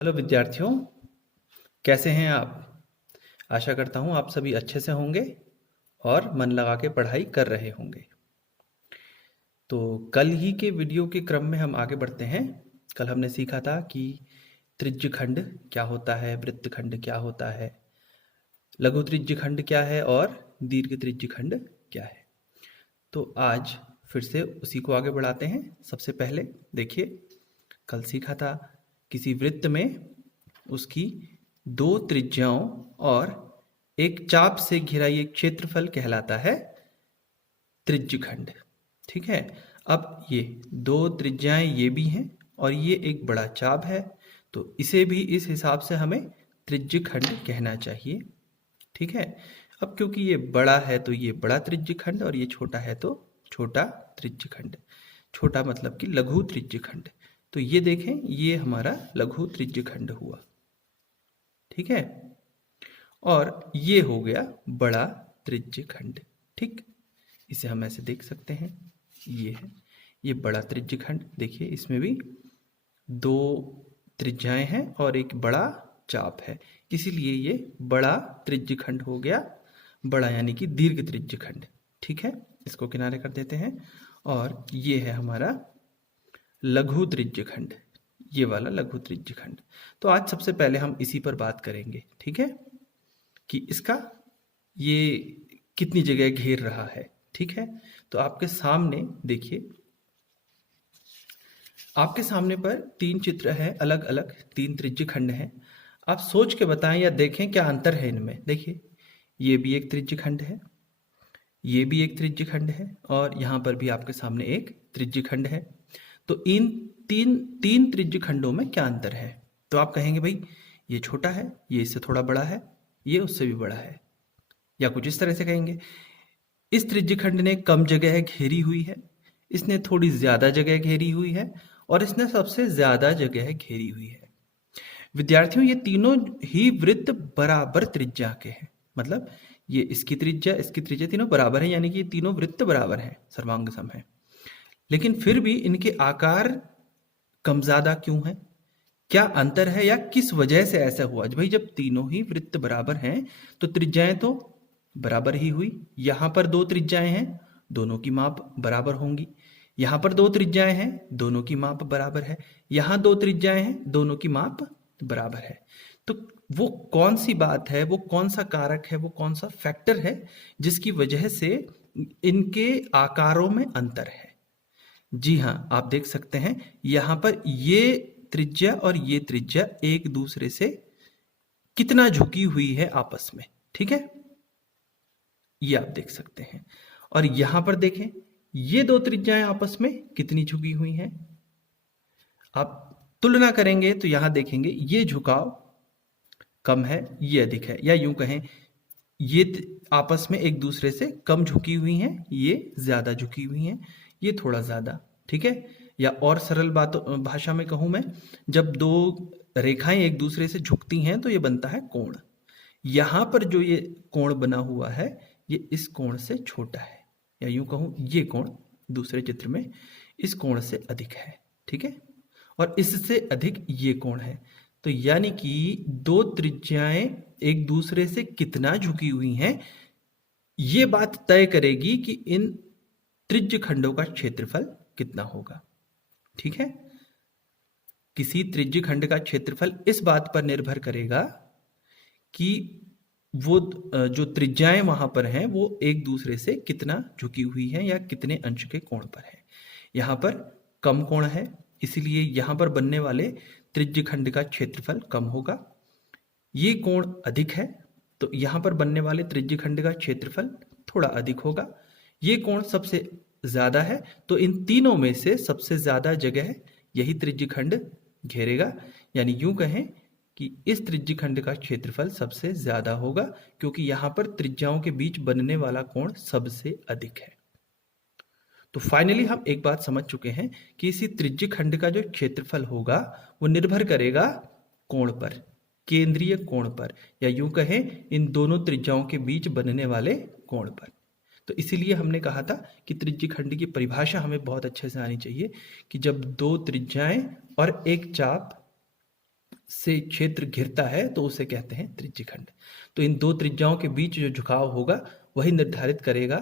Hello विद्यार्थियों, कैसे हैं आप? आशा करता हूँ आप सभी अच्छे से होंगे और मन लगा के पढ़ाई कर रहे होंगे। तो कल ही के वीडियो के क्रम में हम आगे बढ़ते हैं। कल हमने सीखा था कि त्रिज्यखंड क्या होता है, वृत्तखंड क्या होता है, लघु त्रिज्यखंड क्या है और दीर्घ त्रिज्यखंड क्या है। तो आज फिर से उसी को आगे बढ़ाते हैं। सबसे पहले देखिए, कल सीखा था किसी वृत्त में उसकी दो त्रिज्याओं और एक चाप से घिरा ये क्षेत्रफल कहलाता है त्रिज्यखंड। ठीक है। अब ये दो त्रिज्याएं ये भी हैं और ये एक बड़ा चाप है, तो इसे भी इस हिसाब से हमें त्रिज्यखंड कहना चाहिए। ठीक है। अब क्योंकि ये बड़ा है तो ये बड़ा त्रिज्यखंड और ये छोटा है तो छोटा त्रिज्यखंड। छोटा मतलब कि लघु त्रिज्यखंड। तो ये देखें, ये हमारा लघु त्रिज्यखंड हुआ। ठीक है। और ये हो गया बड़ा त्रिज्यखंड। ठीक, इसे हम ऐसे देख सकते हैं। ये है, ये बड़ा त्रिज्यखंड। देखिए इसमें भी दो त्रिज्याएं हैं और एक बड़ा चाप है, इसीलिए ये बड़ा त्रिज्यखंड हो गया। बड़ा यानी कि दीर्घ त्रिज्यखंड। ठीक है, इसको किनारे कर देते हैं। और ये है हमारा लघु त्रिज्यखंड, ये वाला लघु त्रिज्यखंड। तो आज सबसे पहले हम इसी पर बात करेंगे। ठीक है, कि इसका ये कितनी जगह घेर रहा है। ठीक है, तो आपके सामने देखिए, आपके सामने पर तीन चित्र है, अलग अलग तीन त्रिज्यखंड हैं। आप सोच के बताएं या देखें क्या अंतर है इनमें। देखिए, ये भी एक त्रिज्यखंड है, ये भी एक त्रिज्यखंड है और यहाँ पर भी आपके सामने एक त्रिज्यखंड है। तो इन तीन तीन त्रिज्यखंडों में क्या अंतर है? तो आप कहेंगे भाई ये छोटा है, ये इससे थोड़ा बड़ा है, ये उससे भी बड़ा है, या कुछ इस तरह से कहेंगे इस त्रिज्यखंड ने कम जगह घेरी हुई है, इसने थोड़ी ज्यादा जगह घेरी हुई है और इसने सबसे ज्यादा जगह घेरी हुई है। विद्यार्थियों, ये तीनों ही वृत्त बराबर त्रिज्या के हैं। मतलब ये इसकी त्रिज्या तीनों बराबर है, यानी कि ये तीनों वृत्त बराबर हैं, सर्वांग सम है। लेकिन फिर भी इनके आकार कम ज्यादा क्यों है? क्या अंतर है या किस वजह से ऐसा हुआ? भाई जब तीनों ही वृत्त बराबर हैं तो त्रिज्याएं तो बराबर ही हुई। यहां पर दो त्रिज्याएं हैं, दोनों की माप बराबर होंगी। यहां पर दो त्रिज्याएं हैं, दोनों की माप बराबर है। यहां दो त्रिज्याएं हैं, दोनों की माप बराबर है। तो वो कौन सी बात है, वो कौन सा कारक है, वो कौन सा फैक्टर है जिसकी वजह से इनके आकारों में अंतर है? जी हाँ, आप देख सकते हैं यहां पर ये त्रिज्या और ये त्रिज्या एक दूसरे से कितना झुकी हुई है आपस में। ठीक है, ये आप देख सकते हैं। और यहां पर देखें, ये दो त्रिज्याएं आपस में कितनी झुकी हुई हैं। आप तुलना करेंगे तो यहां देखेंगे ये झुकाव कम है, ये अधिक है, या यूं कहें ये आपस में एक दूसरे से कम झुकी हुई हैं, ये ज्यादा झुकी हुई हैं, ये थोड़ा ज्यादा। ठीक है, या और सरल बात भाषा में कहूं मैं, जब दो रेखाएं एक दूसरे से झुकती हैं तो ये बनता है कोण। यहां पर जो ये कोण बना हुआ है ये इस कोण से छोटा है, या यूं कहूं ये कोण दूसरे चित्र में इस कोण से अधिक है। ठीक है, और इससे अधिक ये कोण है। तो यानी कि दो त्रिज्याएं एक दूसरे से कितना झुकी हुई हैं, ये बात तय करेगी कि इन त्रिज्यखंडों का क्षेत्रफल कितना होगा। ठीक है, किसी त्रिज्यखंड का क्षेत्रफल इस बात पर निर्भर करेगा कि वो जो त्रिज्याएं वहां पर हैं वो एक दूसरे से कितना झुकी हुई हैं या कितने अंश के कोण पर है। यहां पर कम कोण है, इसलिए यहां पर बनने वाले त्रिज्यखंड का क्षेत्रफल कम होगा। ये कोण अधिक है तो यहां पर बनने वाले त्रिज्यखंड का क्षेत्रफल थोड़ा अधिक होगा। ये कोण सबसे ज्यादा है तो इन तीनों में से सबसे ज्यादा जगह यही त्रिज्यखंड घेरेगा। यानी यूं कहें कि इस त्रिज्यखंड का क्षेत्रफल सबसे ज्यादा होगा क्योंकि यहां पर त्रिज्याओं के बीच बनने वाला कोण सबसे अधिक है। तो फाइनली हम एक बात समझ चुके हैं कि इसी त्रिज्यखंड का जो क्षेत्रफल होगा वो निर्भर करेगा कोण पर, केंद्रीय कोण पर, या यूं कहें इन दोनों त्रिज्याओं के बीच बनने वाले कोण पर। तो इसीलिए हमने कहा था कि त्रिज्यखंड की परिभाषा हमें बहुत अच्छे से आनी चाहिए कि जब दो त्रिज्याएं और एक चाप से क्षेत्र घिरता है तो उसे कहते हैं त्रिज्यखंड। तो इन दो त्रिज्याओं के बीच जो झुकाव होगा वही निर्धारित करेगा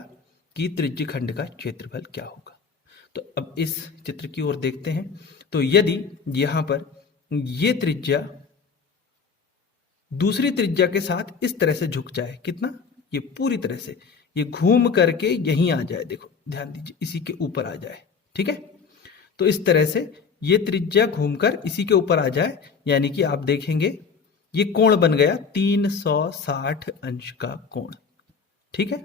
कि त्रिज्यखंड का क्षेत्रफल क्या होगा। तो अब इस चित्र की ओर देखते हैं। तो यदि यहां पर ये त्रिज्या दूसरी त्रिज्या के साथ इस तरह से झुक जाए, कितना, ये पूरी तरह से ये घूम करके यहीं आ जाए, देखो ध्यान दीजिए, इसी के ऊपर आ जाए, ठीक है। तो इस तरह से ये त्रिज्या घूमकर इसी के ऊपर आ जाए, यानी कि आप देखेंगे ये कोण बन गया 360 अंश का कोण, ठीक है।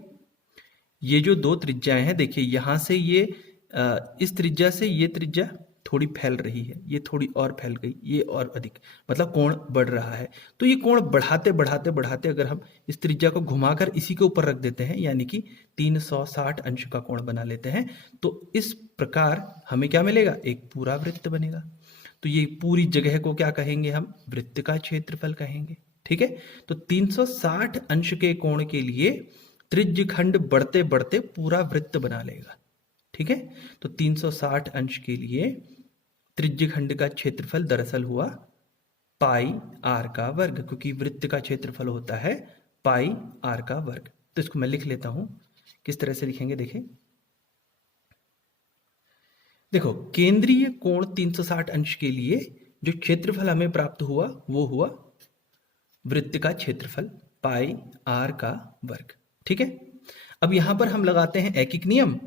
ये जो दो त्रिज्याएं हैं, देखिए यहां से ये इस त्रिज्या से ये त्रिज्या थोड़ी फैल रही है, ये थोड़ी और फैल गई, ये और अधिक, मतलब कोण बढ़ रहा है। तो ये कोण बढ़ाते बढ़ाते बढ़ाते अगर हम इस त्रिज्या को घुमाकर इसी के ऊपर रख देते हैं, यानी कि 360 अंश का कोण बना लेते हैं, तो इस प्रकार हमें क्या मिलेगा, एक पूरा वृत्त बनेगा। तो ये पूरी जगह को क्या कहेंगे हम, वृत्त का क्षेत्रफल कहेंगे, ठीक है। तो 360 अंश के कोण के लिए त्रिज्यखंड बढ़ते बढ़ते पूरा वृत्त बना लेगा, ठीक है। तो 360 अंश के लिए त्रिज्यखंड का क्षेत्रफल दरअसल हुआ पाई आर का वर्ग, क्योंकि वृत्त का क्षेत्रफल होता है पाई आर का वर्ग। तो इसको मैं लिख लेता हूं, किस तरह से लिखेंगे, देखिए देखो, केंद्रीय कोण 360 अंश के लिए जो क्षेत्रफल हमें प्राप्त हुआ वो हुआ वृत्त का क्षेत्रफल पाई आर का वर्ग, ठीक है। अब यहां पर हम लगाते हैं ऐकिक नियम,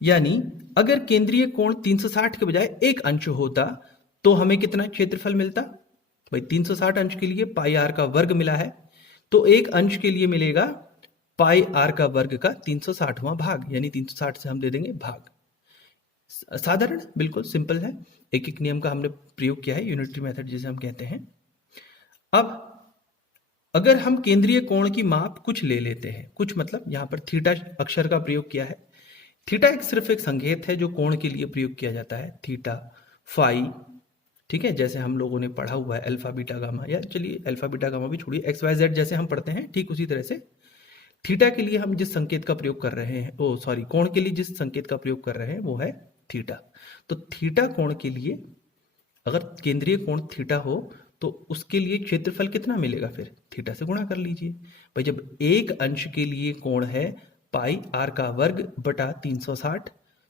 यानी अगर केंद्रीय कोण 360 के बजाय एक अंश होता तो हमें कितना क्षेत्रफल मिलता, भाई 360 अंश के लिए पाई आर का वर्ग मिला है, तो एक अंश के लिए मिलेगा पाई आर का वर्ग का 360वां भाग, यानी 360 से हम दे देंगे भाग। साधारण, बिल्कुल सिंपल है, एक एक नियम का हमने प्रयोग किया है, यूनिटरी मेथड जिसे हम कहते हैं। अब अगर हम केंद्रीय कोण की माप कुछ ले लेते हैं, कुछ मतलब यहां पर थीटा अक्षर का प्रयोग किया है। थीटा सिर्फ एक संकेत है जो कोण के लिए प्रयोग किया जाता है, थीटा फाई, ठीक है, जैसे हम लोगों ने पढ़ा हुआ है अल्फा बीटा गामा, या चलिए अल्फा बीटा गामा भी छोड़िए, एक्स वाई जेड जैसे हम पढ़ते हैं, ठीक उसी तरह से थीटा के लिए हम जिस संकेत का प्रयोग कर रहे हैं, ओ सॉरी, कोण के लिए जिस संकेत का प्रयोग कर रहे हैं वो है थीटा। तो थीटा कोण के लिए अगर केंद्रीय कोण थीटा हो तो उसके लिए क्षेत्रफल कितना मिलेगा, फिर थीटा से गुणा कर लीजिए। भाई जब एक अंश के लिए कोण है पाई आर का वर्ग बटा 360,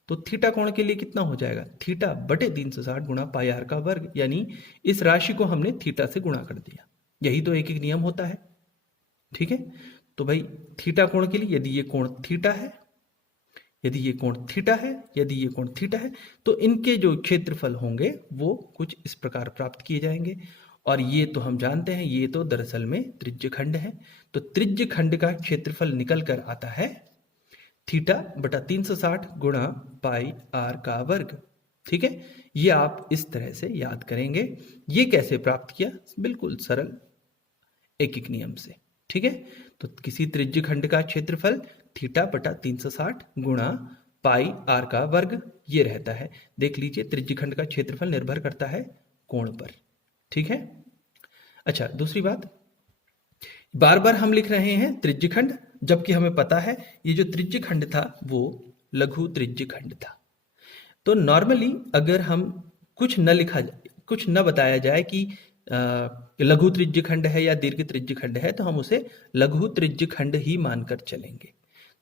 तो थीटा कोण के लिए कितना हो जाएगा, थीटा बटे 360 गुणा पाई आर का वर्ग, यानी इस राशि को हमने थीटा से गुणा कर दिया। यही तो एक एक नियम होता है, ठीक है। तो भाई थीटा कोण के लिए यदि ये कोण थीटा है, यदि ये कोण थीटा है, यदि ये कोण थीटा है, तो इनके जो क्षेत्रफल होंगे वो कुछ इस प्रकार प्राप्त किए जाएंगे। और ये तो हम जानते हैं, ये तो दरअसल में त्रिज्यखंड है। तो त्रिज्यखंड का क्षेत्रफल निकल कर आता है थीटा बटा 360 गुणा पाई आर का वर्ग, ठीक है। ये आप इस तरह से याद करेंगे। ये कैसे प्राप्त किया, बिल्कुल सरल एक एक नियम से, ठीक है। तो किसी त्रिज्यखंड का क्षेत्रफल थीटा बटा 360 गुणा पाई आर का वर्ग ये रहता है। देख लीजिए, त्रिज्यखंड का क्षेत्रफल निर्भर करता है कोण पर, ठीक है। अच्छा, दूसरी बात, बार बार हम लिख रहे हैं त्रिज्यखंड, जबकि हमें पता है ये जो त्रिज्यखंड था वो लघु त्रिज्यखंड था। तो नॉर्मली अगर हम कुछ न बताया जाए कि लघु त्रिज्यखंड है या दीर्घ त्रिज्यखंड है, तो हम उसे लघु त्रिज्यखंड ही मानकर चलेंगे।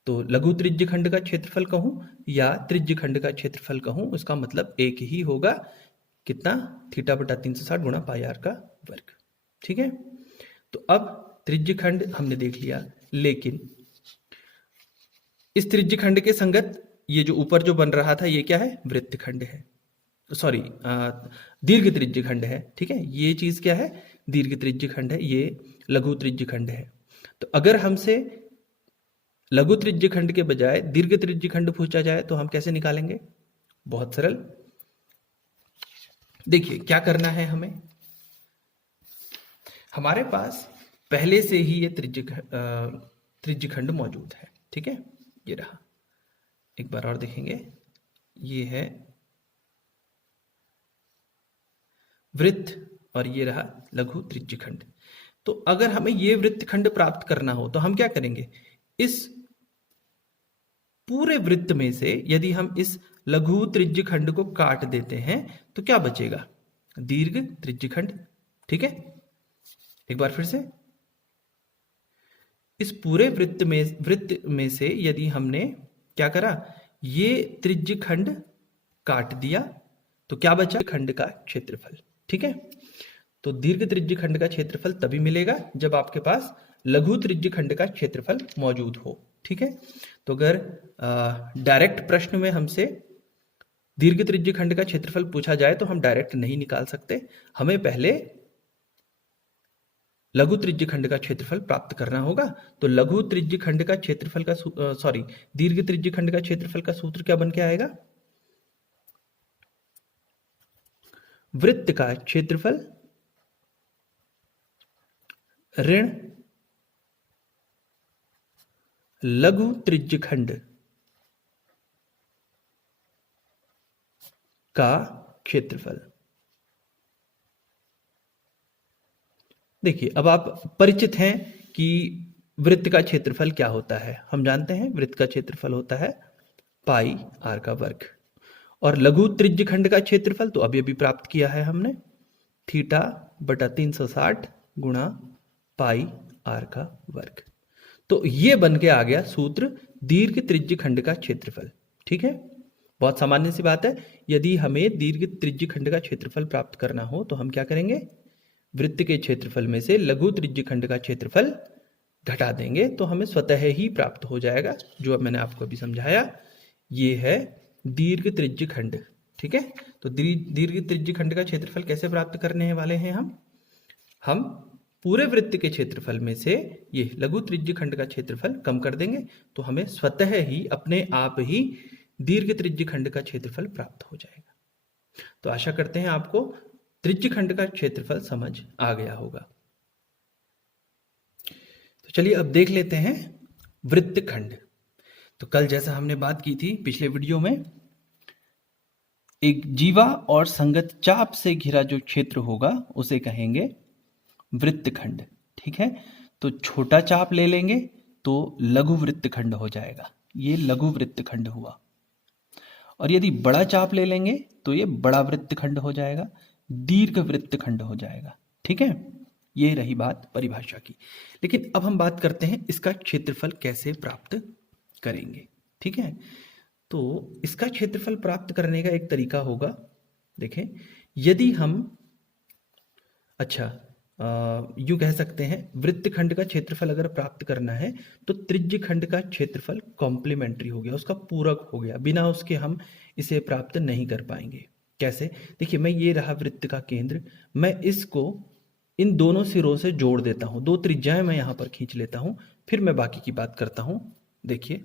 तो लघु त्रिज्यखंड का क्षेत्रफल कहूं या त्रिज्यखंड का क्षेत्रफल कहूं, उसका मतलब एक ही होगा, कितना, थीटा बटा 360 गुणा पाई आर का वर्ग, ठीक है। तो अब त्रिज्यखंड हमने देख लिया, लेकिन इस त्रिज्यखंड के संगत ये जो ऊपर जो बन रहा था ये क्या है, वृत्तखंड है, सॉरी दीर्घ त्रिज्यखंड है, ठीक है। ये चीज क्या है, दीर्घ त्रिज्यखंड है, ये लघु त्रिज्यखंड है। तो अगर हमसे लघु त्रिज्यखंड के बजाय दीर्घ त्रिज्यखंड पूछा जाए तो हम कैसे निकालेंगे, बहुत सरल। देखिए क्या करना है हमें, हमारे पास पहले से ही ये त्रिज्यखंड मौजूद है, ठीक है। ये रहा, एक बार और देखेंगे, ये है वृत्त और ये रहा लघु त्रिज्यखंड। तो अगर हमें ये वृत्तखंड प्राप्त करना हो तो हम क्या करेंगे, इस पूरे वृत्त में से यदि हम इस लघु त्रिज्यखंड को काट देते हैं तो क्या बचेगा, दीर्घ त्रिज्यखंड, ठीक है, एक बार फिर से, इस पूरे वृत्त में से यदि हमने क्या करा, ये त्रिज्य खंड काट दिया तो क्या बचा, खंड का क्षेत्रफल। ठीक है, तो दीर्घ त्रिज्य खंड का क्षेत्रफल तभी मिलेगा जब आपके पास लघु त्रिज्य खंड का क्षेत्रफल मौजूद हो। ठीक है, तो अगर डायरेक्ट प्रश्न में हमसे दीर्घ त्रिज्य खंड का क्षेत्रफल पूछा जाए तो हम डायरेक्ट नहीं निकाल सकते, हमें पहले लघु त्रिज्य खंड का क्षेत्रफल प्राप्त करना होगा। तो लघु त्रिज्य खंड का क्षेत्रफल का दीर्घ त्रिज्य खंड का क्षेत्रफल का सूत्र क्या बन के आएगा, वृत्त का क्षेत्रफल ऋण लघु त्रिज्य खंड का क्षेत्रफल। देखिए, अब आप परिचित हैं कि वृत्त का क्षेत्रफल क्या होता है। हम जानते हैं वृत्त का क्षेत्रफल होता है पाई आर का वर्ग, और लघु त्रिज्य खंड का क्षेत्रफल तो अभी अभी प्राप्त किया है हमने, थीटा बटा 360 गुणा पाई आर का वर्ग। तो ये बन के आ गया सूत्र दीर्घ त्रिज्य खंड का क्षेत्रफल। ठीक है, बहुत सामान्य सी बात है, यदि हमें दीर्घ त्रिज्य खंड का क्षेत्रफल प्राप्त करना हो तो हम क्या करेंगे, वृत्त के क्षेत्रफल में से लघु त्रिज्य खंड का क्षेत्रफल घटा देंगे तो हमें स्वतः ही प्राप्त हो जाएगा, जो अब मैंने आपको अभी समझाया, ये है दीर्घ त्रिज्य खंड। ठीक है, तो दीर्घ त्रिज्य खंड का क्षेत्रफल कैसे प्राप्त करने वाले हैं हम पूरे वृत्त के क्षेत्रफल में से ये लघु त्रिज्य खंड का क्षेत्रफल कम कर देंगे तो हमें स्वतः ही अपने आप ही दीर्घ त्रिज्य खंड का क्षेत्रफल प्राप्त हो जाएगा। तो आशा करते हैं आपको त्रिज्य खंड का क्षेत्रफल समझ आ गया होगा। तो चलिए अब देख लेते हैं वृत्त खंड। तो कल जैसा हमने बात की थी पिछले वीडियो में, एक जीवा और संगत चाप से घिरा जो क्षेत्र होगा उसे कहेंगे वृत्त खंड। ठीक है, तो छोटा चाप ले लेंगे तो लघु वृत्त खंड हो जाएगा, ये लघु वृत्त खंड हुआ, और यदि बड़ा चाप ले लेंगे तो ये बड़ा वृत्त खंड हो जाएगा, दीर्घ वृत्त खंड हो जाएगा। ठीक है, ये रही बात परिभाषा की। लेकिन अब हम बात करते हैं इसका क्षेत्रफल कैसे प्राप्त करेंगे। ठीक है, तो इसका क्षेत्रफल प्राप्त करने का एक तरीका होगा, देखें, यदि हम यूं कह सकते हैं, वृत्त खंड का क्षेत्रफल अगर प्राप्त करना है तो त्रिज्य खंड का क्षेत्रफल कॉम्प्लीमेंट्री हो गया, उसका पूरक हो गया, बिना उसके हम इसे प्राप्त नहीं कर पाएंगे। कैसे, देखिए, मैं ये रहा वृत्त का केंद्र, मैं इसको इन दोनों सिरों से जोड़ देता हूं, दो त्रिज्याएं मैं यहां पर खींच लेता हूं, फिर मैं बाकी की बात करता हूं। देखिए,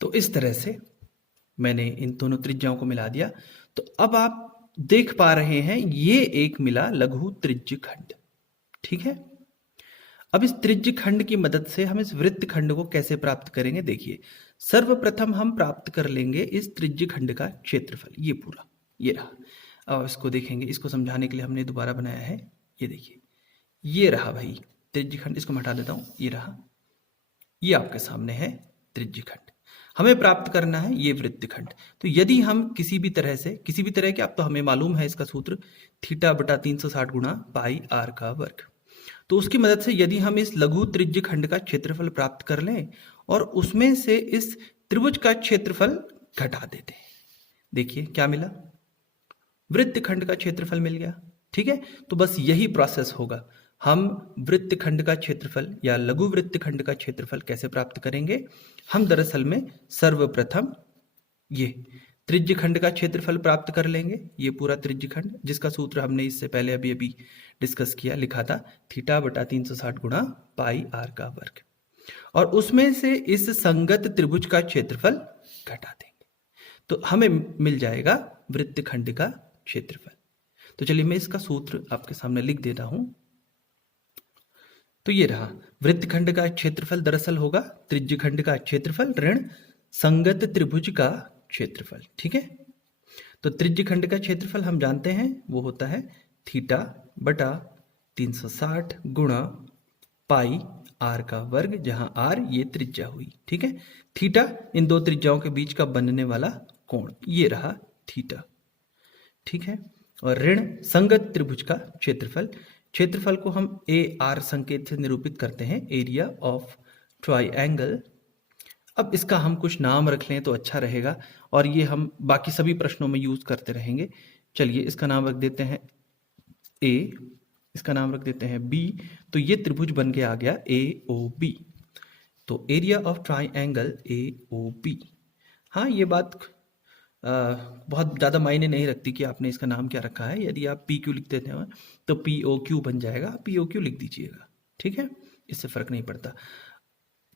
तो इस तरह से मैंने इन दोनों त्रिज्याओं को मिला दिया, तो अब आप देख पा रहे हैं ये एक मिला लघु त्रिज्य खंड। ठीक है, अब इस त्रिज्य खंड की मदद से हम इस वृत्त खंड को कैसे प्राप्त करेंगे, देखिए, सर्वप्रथम हम प्राप्त कर लेंगे इस त्रिज्य खंड का क्षेत्रफल, ये पूरा, ये रहा। अब इसको देखेंगे, इसको समझाने के लिए हमने दोबारा बनाया है, ये देखिए, ये रहा भाई त्रिज्य खंड, इसको मैं हटा देता हूं, ये रहा, ये आपके सामने है त्रिज्य खंड। हमें प्राप्त करना है ये वृत्त खंड। तो यदि हम किसी भी तरह के, अब तो हमें मालूम है इसका सूत्र, थीटा बटा 360 गुणा पाई आर का वर्ग, तो उसकी मदद से यदि हम इस लघु त्रिज्य खंड का क्षेत्रफल प्राप्त कर लें और उसमें से इस त्रिभुज का क्षेत्रफल घटा देते हैं, देखिए क्या मिला, वृत्त खंड का क्षेत्रफल मिल गया। ठीक है, तो बस यही प्रोसेस होगा, हम वृत्त खंड का क्षेत्रफल या लघु वृत्त खंड का क्षेत्रफल कैसे प्राप्त करेंगे, हम दरअसल में सर्वप्रथम ये त्रिज्य खंड का क्षेत्रफल प्राप्त कर लेंगे, ये पूरा त्रिज्य खंड जिसका सूत्र हमने इससे पहले अभी अभी डिस्कस किया, लिखा था, थीटा बटा 360 गुणा पाई आर का वर्ग, और उसमें से इस संगत त्रिभुज का क्षेत्रफल घटा देंगे तो हमें मिल जाएगा वृत्त खंड का क्षेत्रफल। तो चलिए मैं इसका सूत्र आपके सामने लिख देता हूं। तो ये रहा, वृत्त खंड का क्षेत्रफल दरअसल होगा त्रिज्य खंड का क्षेत्रफल ऋण संगत त्रिभुज का क्षेत्रफल। ठीक है, तो त्रिज्य खंड का क्षेत्रफल हम जानते हैं वो होता है थीटा बटा 360 गुणा पाई आर का वर्ग, जहां आर ये त्रिज्या हुई। ठीक है, थीटा इन दो त्रिज्याओं के बीच का बनने वाला कोण, ये रहा थीटा। ठीक है, और ऋण संगत त्रिभुज का क्षेत्रफल। क्षेत्रफल को हम AR संकेत से निरूपित करते हैं, एरिया ऑफ ट्राइएंगल। अब इसका हम कुछ नाम रख लें तो अच्छा रहेगा, और ये हम बाकी सभी प्रश्नों में यूज करते रहेंगे। चलिए इसका नाम रख देते हैं A, इसका नाम रख देते हैं B। तो ये त्रिभुज बन के आ गया AOB। तो एरिया ऑफ ट्राइएंगल AOB। हाँ, ये बात बहुत ज़्यादा मायने नहीं रखती कि आपने इसका नाम क्या रखा है। यदि आप PQ लिख देते हैं तो POQ बन जाएगा, POQ लिख दीजिएगा, ठीक है, इससे फर्क नहीं पड़ता।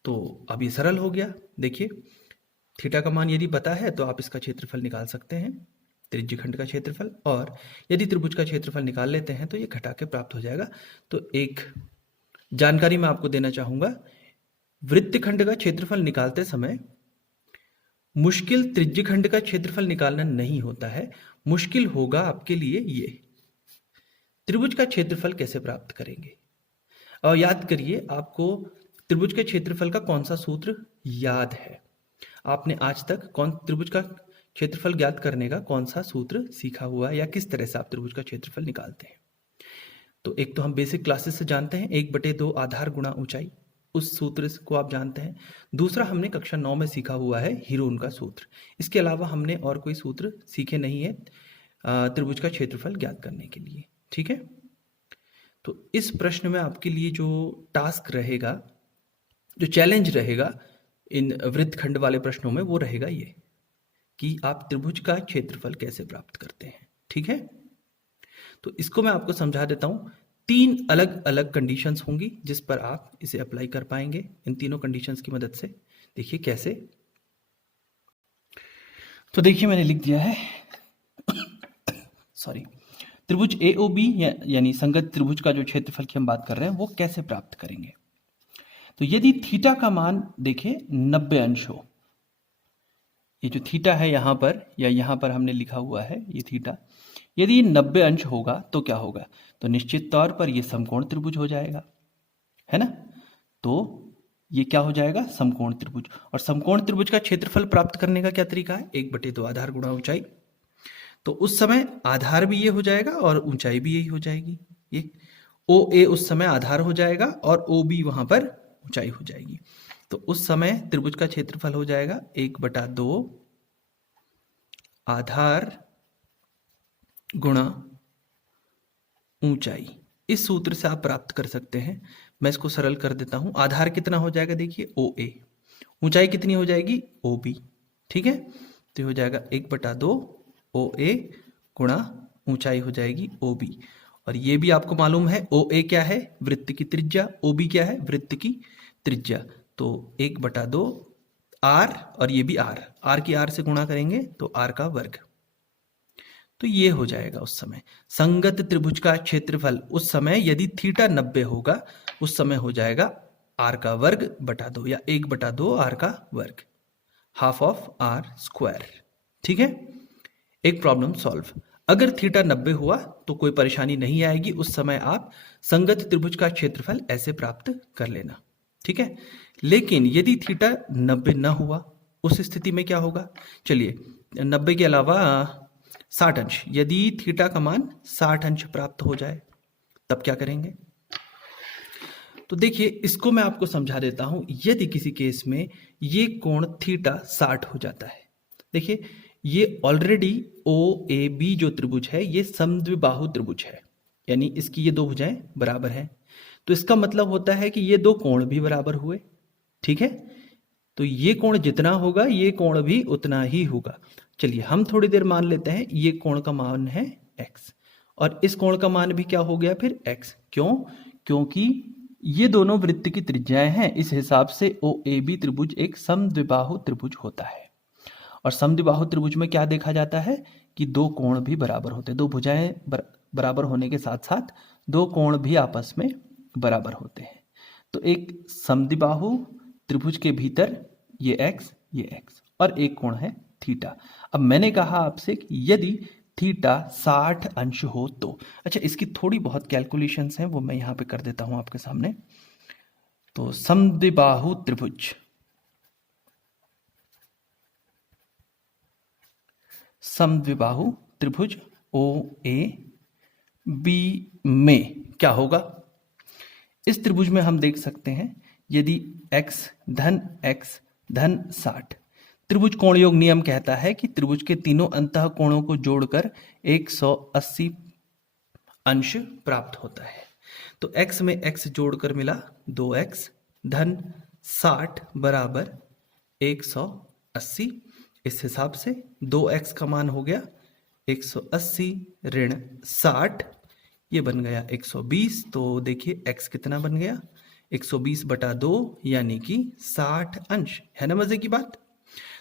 तो अब ये सरल हो गया। देखिए, थीटा का मान यदि पता है तो आप इसका क्षेत्रफल निकाल सकते हैं, त्रिज्यखंड का क्षेत्रफल, और यदि त्रिभुज का क्षेत्रफल निकाल लेते हैं तो ये घटा के प्राप्त हो जाएगा। तो एक जानकारी मैं आपको देना चाहूंगा, वृत्तखंड का क्षेत्रफल निकालते समय मुश्किल त्रिज्यखंड का क्षेत्रफल निकालना नहीं होता है। मुश्किल होगा आपके लिए ये त्रिभुज का क्षेत्रफल कैसे प्राप्त करेंगे। और याद करिए, आपको त्रिभुज के क्षेत्रफल का कौन सा सूत्र याद है? आपने आज तक कौन त्रिभुज का क्षेत्रफल ज्ञात करने का कौन सा सूत्र सीखा हुआ है, या किस तरह से आप त्रिभुज का क्षेत्रफल निकालते हैं? तो एक तो हम बेसिक क्लासेस से जानते हैं 1/2 आधार गुणा ऊंचाई, उस सूत्र को आप जानते हैं। दूसरा हमने कक्षा 9 में सीखा हुआ है हीरोन का सूत्र। इसके अलावा हमने और कोई सूत्र सीखे नहीं है त्रिभुज का क्षेत्रफल ज्ञात करने के लिए, ठीक है। तो इस प्रश्न में आपके लिए जो टास्क रहेगा, जो चैलेंज रहेगा इन वृत्तखंड वाले प्रश्नों में, वो रहेगा ये कि आप त्रिभुज का क्षेत्रफल कैसे प्राप्त करते हैं, ठीक है। तो इसको मैं आपको समझा देता हूं। 3 अलग अलग कंडीशंस होंगी जिस पर आप इसे अप्लाई कर पाएंगे। इन तीनों कंडीशंस की मदद से देखिए कैसे। तो देखिए मैंने लिख दिया है सॉरी, त्रिभुज AOB यानी संगत त्रिभुज का जो क्षेत्रफल की हम बात कर रहे हैं वो कैसे प्राप्त करेंगे। तो यदि थीटा का मान देखें 90 अंश हो, ये जो थीटा है यहां पर, या यहां पर हमने लिखा हुआ है ये थीटा, यदि 90 अंश होगा तो क्या होगा? तो निश्चित तौर पर ये समकोण त्रिभुज हो जाएगा, है ना। तो ये क्या हो जाएगा? समकोण त्रिभुज। और समकोण त्रिभुज का क्षेत्रफल प्राप्त करने का क्या तरीका है? 1/2 आधार गुणा ऊंचाई। तो उस समय आधार भी ये हो जाएगा और ऊंचाई भी यही हो जाएगी। ये OA उस समय आधार हो जाएगा और OB वहां पर ऊंचाई हो जाएगी। तो उस समय त्रिभुज का क्षेत्रफल हो जाएगा 1/2 आधार गुणा ऊंचाई। इस सूत्र से आप प्राप्त कर सकते हैं। मैं इसको सरल कर देता हूं। आधार कितना हो जाएगा? देखिए OA। ऊंचाई कितनी हो जाएगी? OB, ठीक है। तो हो जाएगा 1/2 OA गुणा ऊंचाई हो जाएगी OB। और ये भी आपको मालूम है OA क्या है? वृत्त की त्रिज्या। OB क्या है? वृत्त की त्रिज्या। तो 1/2 R, और ये भी R की R से गुणा करेंगे तो R का वर्ग। तो ये हो जाएगा उस समय संगत त्रिभुज का क्षेत्रफल। उस समय यदि थीटा 90 होगा उस समय हो जाएगा R का वर्ग बटा 2, या 1/2 R का वर्ग, हाफ ऑफ R स्क्वायर, ठीक है। एक प्रॉब्लम सॉल्व। अगर थीटा 90 हुआ तो कोई परेशानी नहीं आएगी। उस समय आप संगत त्रिभुज का क्षेत्रफल ऐसे प्राप्त कर लेना, ठीक है। लेकिन यदि थीटा 90 न हुआ, उस स्थिति में क्या होगा? चलिए 90 के अलावा 60 अंश, यदि थीटा का मान 60 अंश प्राप्त हो जाए तब क्या करेंगे? तो देखिए इसको मैं आपको समझा देता हूं। यदि किसी केस में ये कोण थीटा 60 हो जाता है, देखिए ये ऑलरेडी OAB जो त्रिभुज है ये समद्विबाहु त्रिभुज है, यानी इसकी ये दो भुजाएं बराबर हैं। तो इसका मतलब होता है कि ये दो कोण भी बराबर हुए, ठीक है। तो ये कोण जितना होगा ये कोण भी उतना ही होगा। चलिए हम थोड़ी देर मान लेते हैं ये कोण का मान है x, और इस कोण का मान भी क्या हो गया फिर x। क्यों? क्योंकि ये दोनों वृत्त की त्रिज्याएं हैं। इस हिसाब से OAB त्रिभुज एक समद्विबाहु त्रिभुज होता है। और समद्विबाहु त्रिभुज में क्या देखा जाता है कि दो कोण भी बराबर होते हैं। दो भुजाएं बराबर होने के साथ साथ दो कोण भी आपस में बराबर होते हैं। तो एक समद्विबाहु त्रिभुज के भीतर ये x और एक कोण है थीटा। अब मैंने कहा आपसे कि यदि थीटा 60 अंश हो तो, अच्छा इसकी थोड़ी बहुत कैलकुलेशंस हैं वो मैं यहां पे कर देता हूं आपके सामने। तो समद्विबाहु त्रिभुज, समद्विबाहु त्रिभुज ओ ए बी में क्या होगा? इस त्रिभुज में हम देख सकते हैं यदि x धन 60, त्रिभुज कोण योग नियम कहता है कि त्रिभुज के तीनों अंतः कोणों को जोड़कर 180 अंश प्राप्त होता है। तो x में x जोड़कर मिला 2x धन 60 बराबर 180। इस हिसाब से 2x का मान हो गया 180 ऋण 60, ये बन गया 120। तो देखिए x कितना बन गया 120 बटा 2 यानी कि 60 अंश। है ना मजे की बात?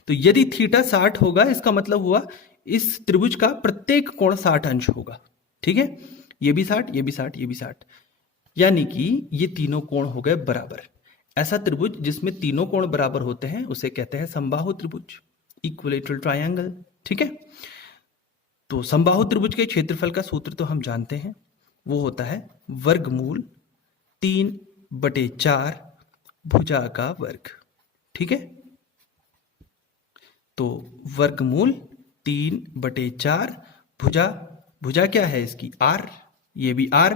तो यदि थीटा 60 होगा इसका मतलब हुआ इस त्रिभुज का प्रत्येक कोण 60 अंश होगा। ठीक है, ये भी 60, ये भी 60, ये भी 60, यानी कि ये तीनों कोण हो गए बराबर। ऐसा त्रिभुज जिसमें तीनों कोण बराबर होते हैं उसे कहते हैं समबाहु त्रिभुज, इक्विलैटरल ट्रायंगल। ठीक है, तो समबाहु त्रिभुज के क्षेत्रफल का सूत्र तो हम जानते हैं, वो होता है वर्गमूल 3/4 भुजा का वर्ग। ठीक है, तो वर्गमूल 3/4 भुजा क्या है इसकी? r, ये भी r।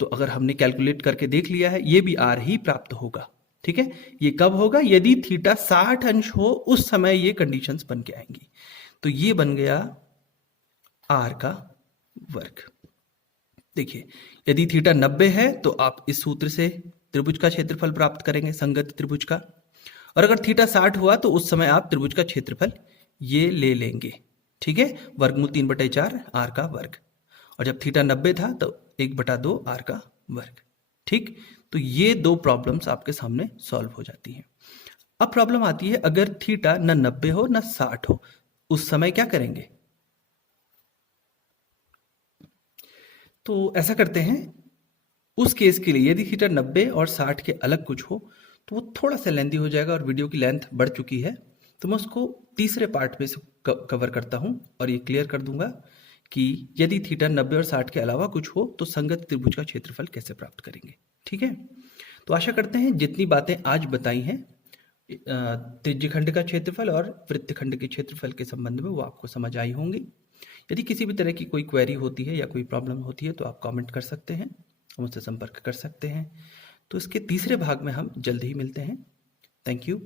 तो अगर हमने कैलकुलेट करके देख लिया है ये भी r ही प्राप्त होगा। ठीक है, ये कब होगा? यदि थीटा 60 अंश हो उस समय ये कंडीशंस बन के आएंगी। तो ये बन गया r का वर्ग। देखिए, यदि थीटा 90 है तो आप इस सूत्र से त्रिभुज का क्षेत्रफल प्राप्त करेंगे, संगत त्रिभुज का। और अगर थीटा 60 हुआ तो उस समय आप त्रिभुज का क्षेत्रफल ये ले लेंगे। ठीक है, वर्गमूल 3/4 r का वर्ग। और जब थीटा 90 था तो 1/2 r का वर्ग। ठीक, तो ये दो प्रॉब्लम्स आपके सामने सॉल्व हो जाती हैं। अब प्रॉब्लम आती है अगर थीटा न 90 हो न 60 हो, उस समय क्या करेंगे? तो ऐसा करते हैं, उस केस के लिए यदि थीटा 90 और 60 के अलग कुछ हो तो वो थोड़ा सा लेंथी हो जाएगा और वीडियो की लेंथ बढ़ चुकी है, तो मैं उसको तीसरे पार्ट में से कवर करता हूं और ये क्लियर कर दूंगा कि यदि थीटा 90 और 60 के अलावा कुछ हो तो संगत त्रिभुज का क्षेत्रफल कैसे प्राप्त करेंगे। ठीक है, तो आशा करते हैं जितनी बातें आज बताई हैं त्रिज्यखंड का क्षेत्रफल और वृत्तखंड के क्षेत्रफल के संबंध में वो आपको समझ आई होंगी। यदि किसी भी तरह की कोई क्वेरी होती है या कोई प्रॉब्लम होती है तो आप कमेंट कर सकते हैं, मुझसे संपर्क कर सकते हैं। तो इसके तीसरे भाग में हम जल्द ही मिलते हैं। Thank you.